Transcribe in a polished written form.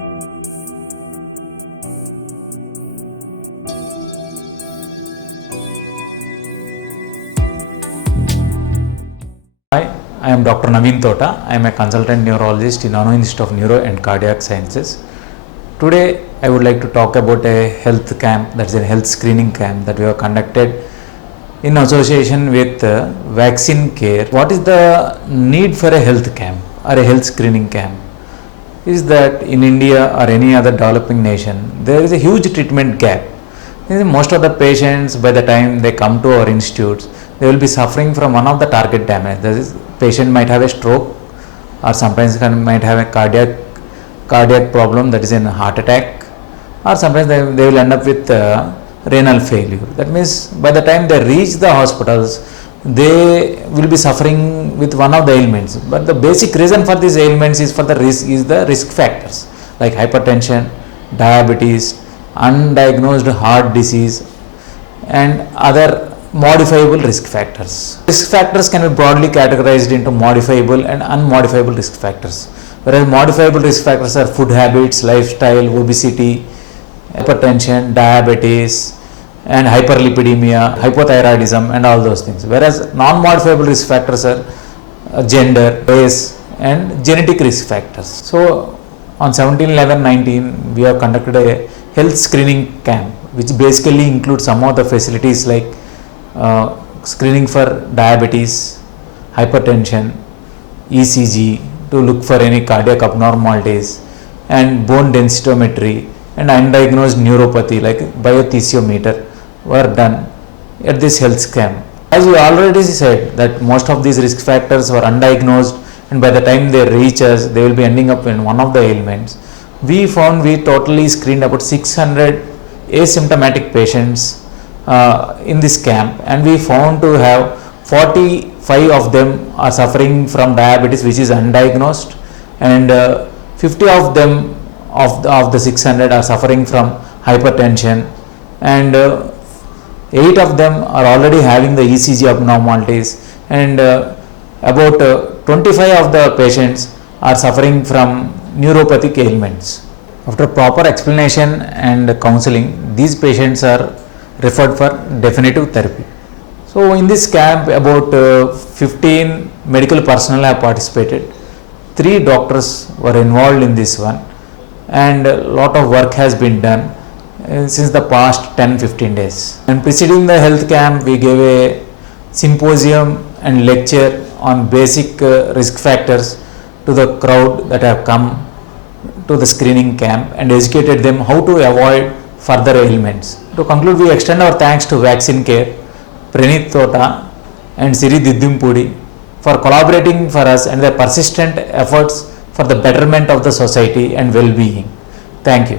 Hi, I am Dr. Naveen Tota. I am a consultant neurologist in Nuero Institute of Neuro and Cardiac Sciences. Today, I would like to talk about a health camp, that is a health screening camp that we have conducted in association with VaccineCare. What is the need for a health camp or a health screening camp? Is that in India or any other developing nation, there is a huge treatment gap. Most of the patients, by the time they come to our institutes, they will be suffering from one of the target damage. That is, patient might have a stroke, or sometimes might have a cardiac problem, that is a heart attack, or sometimes they will end up with renal failure. That means by the time they reach the hospitals, they will be suffering with one of the ailments. But the basic reason for these ailments is the risk factors like hypertension, diabetes, undiagnosed heart disease, and other modifiable risk factors. Risk factors can be broadly categorized into modifiable and unmodifiable risk factors. Whereas modifiable risk factors are food habits, lifestyle, obesity, hypertension, diabetes, and hyperlipidemia, hypothyroidism, and all those things. Whereas non-modifiable risk factors are gender, race, and genetic risk factors. So on 17/11/19, we have conducted a health screening camp, which basically includes some of the facilities like screening for diabetes, hypertension, ECG to look for any cardiac abnormalities, and bone densitometry and undiagnosed neuropathy like biotheciometer were done at this health camp. As we already said that most of these risk factors were undiagnosed, and by the time they reach us, they will be ending up in one of the ailments. We totally screened about 600 asymptomatic patients in this camp, and we found to have 45 of them are suffering from diabetes which is undiagnosed, and 50 of them of the 600 are suffering from hypertension, and 8 of them are already having the ECG abnormalities, and about 25 of the patients are suffering from neuropathic ailments. After proper explanation and counseling, these patients are referred for definitive therapy. So in this camp, about 15 medical personnel have participated. 3 doctors were involved in this one, and a lot of work has been done since the past 10-15 days. And preceding the health camp, we gave a symposium and lecture on basic risk factors to the crowd that have come to the screening camp, and educated them how to avoid further ailments. To conclude, we extend our thanks to VaccineCare, Pranit Tota, and Siri Didimpudi for collaborating for us and their persistent efforts for the betterment of the society and well-being. Thank you.